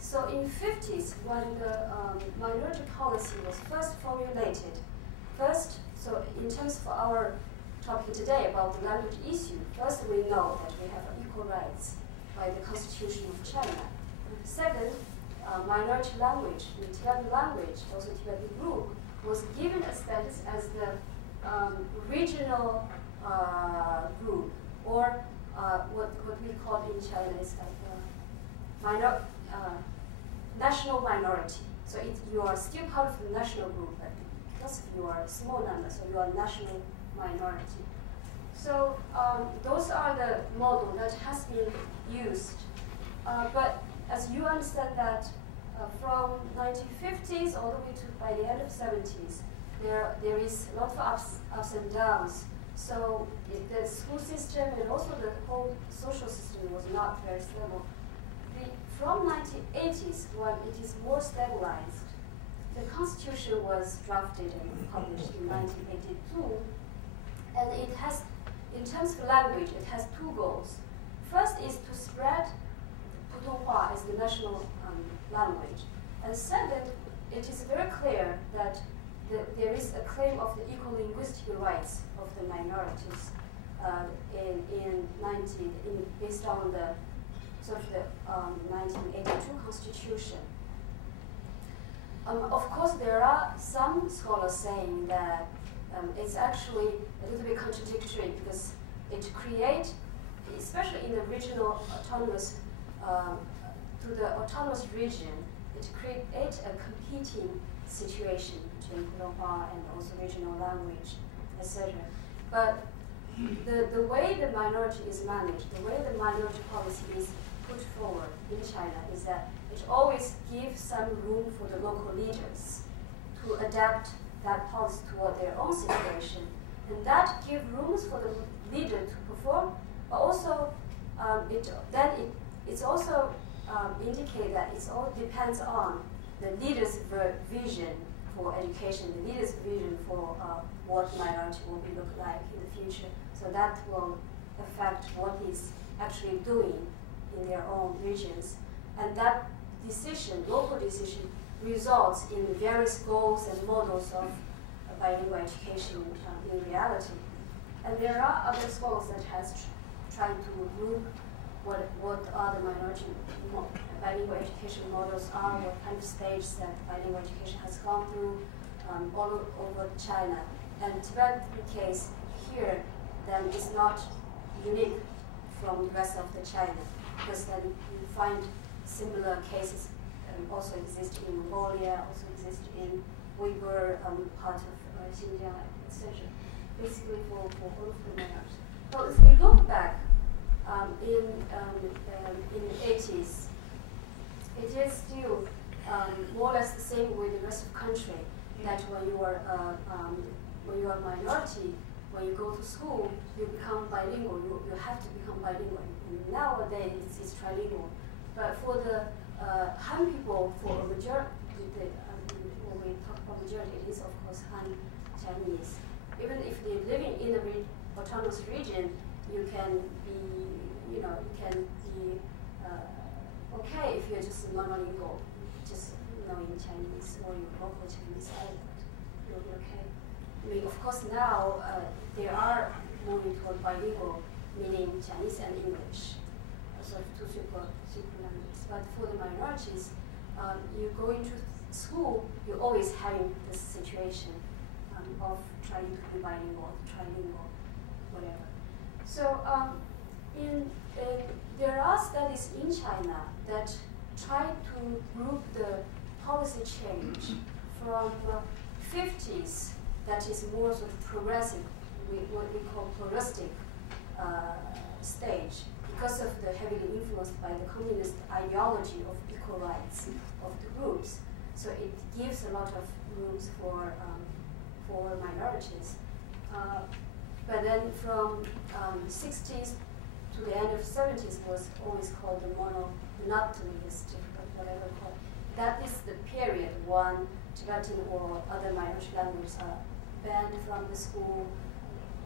So in 50s, when the minority policy was first formulated, so in terms of our topic today about the language issue, first we know that we have equal rights by the Constitution of China. Second, minority language, the Tibetan language, also Tibetan group, was given a status as the regional group, or what we call in China is like national minority. So you are still part of the national group, but because you are a small number, so you are a national minority. So those are the model that has been used. But as you understand that from 1950s all the way to by the end of 70s, there is a lot of ups and downs. So the school system and also the whole social system was not very stable. From 1980s, when it is more stabilized, the constitution was drafted and published in 1982, and it has, in terms of language, it has two goals. First is to spread Putonghua as the national language, and second, it is very clear that there is a claim of the equal linguistic rights of the minorities based on the sort of the 1982 constitution. Of course, there are some scholars saying that it's actually a little bit contradictory because it creates, especially in the regional autonomous, to the autonomous region, it creates a competing situation between Putonghua and also regional language, etc. But the way the minority is managed, the way the minority policy is put forward in China is that it always gives some room for the local leaders to adapt that policy toward their own situation. And that gives rooms for the leader to perform, but also it's also indicate that it all depends on the leader's vision for education, the leader's vision for what minority will be look like in the future. So that will affect what he's actually doing in their own regions. And that decision, local decision, results in various goals and models of bilingual education in reality. And there are other scholars that has tried to group what are the minority bilingual education models are, what kind of stage that bilingual education has gone through all over China. And Tibetan case here then is not unique from the rest of the China, because then you find similar cases also exist in Mongolia, also exist in Uyghur part of Xinjiang, etc. Basically for all of the minorities. So if we look back in the 80s, it is still more or less the same with the rest of the country. That when you are a minority, when you go to school, you become bilingual. You have to become bilingual. And nowadays, it's trilingual. But for the Han people, for a majority, when we talk about majority, it is of course Han Chinese. Even if they're living in the autonomous region, you can be, okay if you're just monolingual, just knowing Chinese or your local Chinese dialect, you'll be okay. I mean, of course now they are moving toward bilingual, meaning Chinese and English, sort of two super languages. But for the minorities, you go into school, you're always having this situation of trying to be bilingual, trilingual, whatever. So there are studies in China that try to group the policy change from 50s, that is more sort of progressive, what we call pluralistic stage, because of the heavily influenced by the communist ideology of equal rights of the groups. So it gives a lot of rooms for minorities. But then from 60s to the end of 70s was always called the monolinguistic, whatever called. That is the period when Tibetan or other minority languages are banned from the school.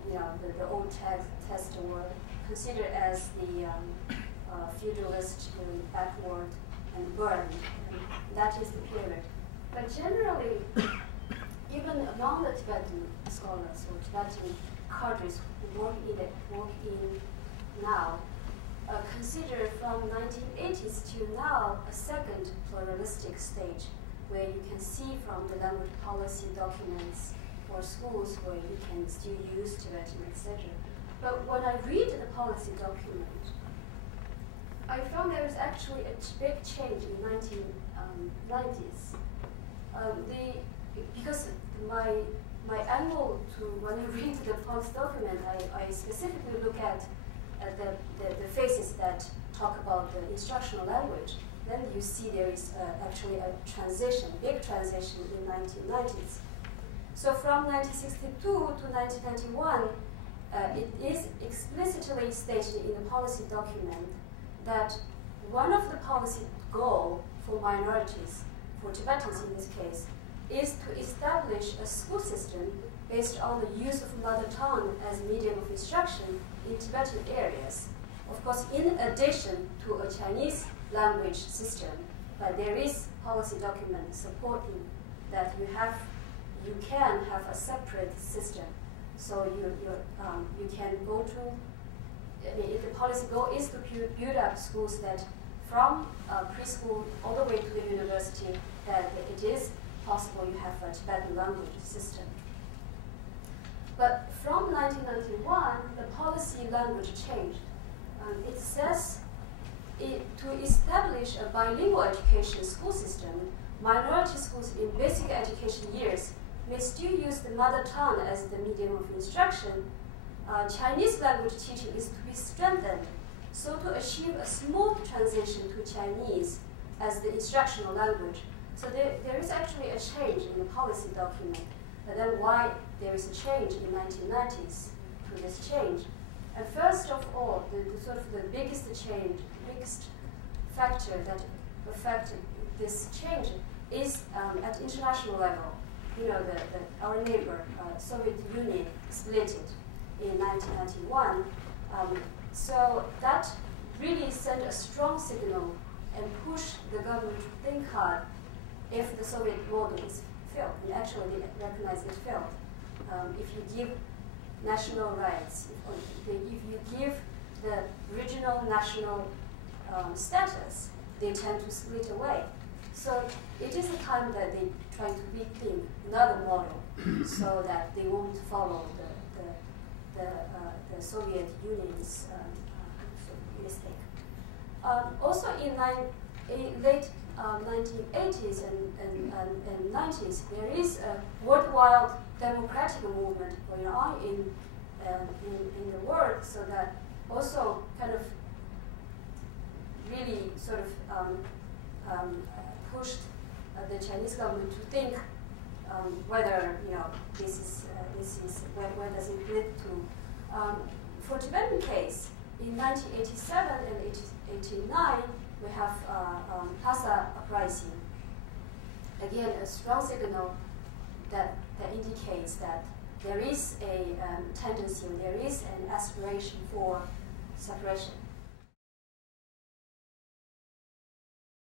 You know, the old tests were considered as the feudalist, backward and burned. And that is the period. But generally, even among the Tibetan scholars or Tibetan cadres who work in now, consider from 1980s to now a second pluralistic stage where you can see from the language policy documents for schools where you can still use Tibetan, etc. But when I read the policy document, I found there was actually a big change in the 1990s. Because my angle to when I read the policy document, I specifically look at the phases that talk about the instructional language. Then you see there is actually a transition, big transition in 1990s. So from 1962 to 1991, it is explicitly stated in the policy document that one of the policy goals for minorities, for Tibetans in this case, is to establish a school system based on the use of mother tongue as medium of instruction in Tibetan areas. Of course, in addition to a Chinese language system, but there is policy document supporting that you can have a separate system. So you can go to, the policy goal is to build up schools that from preschool all the way to the university, that it is possible you have a Tibetan language system. But from 1991, the policy language changed. It says to establish a bilingual education school system, minority schools in basic education years may still use the mother tongue as the medium of instruction. Chinese language teaching is to be strengthened, so to achieve a smooth transition to Chinese as the instructional language. So there is actually a change in the policy document. But then why there is a change in the 1990s to this change? And first of all, the biggest factor that affected this change is at international level. You know, our neighbor, Soviet Union, split it in 1991. So that really sent a strong signal and pushed the government to think hard if the Soviet model is failed. And actually, they recognize it failed. If you give national rights, if you give the regional national status, they tend to split away. So it is a time that they try to rethink another model so that they won't follow the Soviet Union's mistake. Also in late 1980s and 90s, there is a worldwide democratic movement going on in the world, so that also kind of really sort of pushed the Chinese government to think whether this is where does it lead to. For Tibetan case, in 1987 and 1989, we have Lhasa uprising. Again, a strong signal that indicates that there is a tendency, there is an aspiration for separation.